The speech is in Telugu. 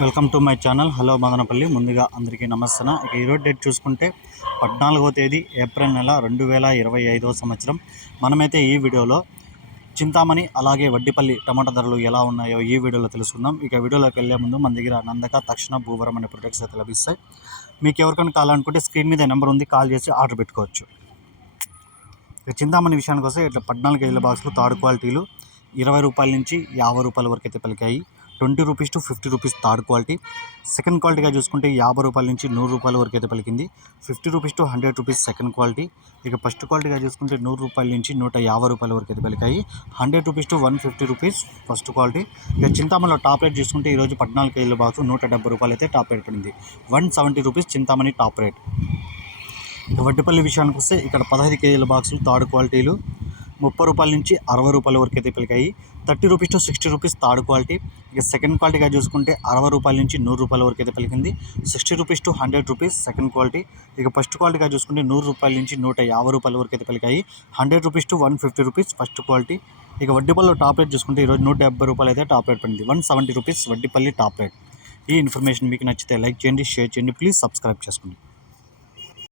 Welcome to my channel. Hello Madanapalle. ముందుగా అందరికీ నమస్తే ఇక ఈరోజు డేట్ చూసుకుంటే పద్నాలుగో తేదీ ఏప్రిల్ నెల రెండు వేల ఇరవై ఐదో సంవత్సరం. మనమైతే ఈ వీడియోలో చింతామణి అలాగే వడ్డిపల్లి టమాటా ధరలు ఎలా ఉన్నాయో ఈ వీడియోలో తెలుసుకుందాం. ఇక వీడియోలోకి వెళ్ళే ముందు మన దగ్గర నందక తక్షణ భూవరం అనే ప్రొడక్ట్స్ అయితే లభిస్తాయి. మీకు ఎవరికైనా కావాలనుకుంటే స్క్రీన్ మీద నెంబర్ ఉంది కాల్ చేసి ఆర్డర్ పెట్టుకోవచ్చు. ఇక చింతామణి విషయానికి వస్తే ఇట్లా పద్నాలుగు ఐదు బాక్సులు థర్డ్ క్వాలిటీలు ఇరవై రూపాయల నుంచి యాభై రూపాయల వరకు అయితే పలికాయి. Twenty rupees to fifty rupees third quality. Second క్వాలిటీగా చూసుకుంటే యాభై రూపాయల నుంచి నూరు రూపాయల వరకు అయితే పలికింది. Fifty rupees to hundred rupees second quality. ఇక ఫస్ట్ క్వాలిటీగా చూసుకుంటే నూరు రూపాయల నుంచి నూట యాభై రూపాయల వరకు అయితే పలికాయి. Hundred rupees to one fifty rupees first quality. ఇక చింతామణిలో టాప్ రేట్ చూసుకుంటే ఈరోజు పద్నాలుగు కేజీల బాక్స్ నూట డెబ్బై రూపాయలు అయితే టాప్ రేట్ పడింది. One seventy rupees Chintamani top rate. ఇక వడ్డిపల్లి విషయానికి వస్తే ఇక్కడ పదహైదు కేజీల బాక్సులు థర్డ్ క్వాలిటీలు. ముప్పై రూపాయల నుంచి అరవై రూపాయల వరకు అయితే పెరిగాయి thirty rupees to sixty rupees third quality. ఇక సెకండ్ క్వాలిటీగా చూసుకుంటే అరవై రూపాయల నుంచి నూరు రూపాయల వరకు అయితే పలికింది. Sixty rupees to hundred rupees second quality. ఇక ఫస్ట్ క్వాలిటీగా చూసుకుంటే నూరు రూపాయల నుంచి నూట యాభై రూపాయల వరకు అయితే పలికాయి. Hundred rupees to one fifty rupees first quality. ఇక వడ్డీపల్లి టాప్ రేట్ చూసుకుంటే ఈరోజు నూట డెబ్బై రూపాయలు అయితే టాప్ రేట్ పడింది. One seventy rupees Vaddipalli top rate. ఈ ఇన్ఫర్మేషన్ మీకు నచ్చితే లైక్ చేయండి షేర్ చేయండి ప్లీజ్ సబ్స్క్రైబ్ చేసుకోండి.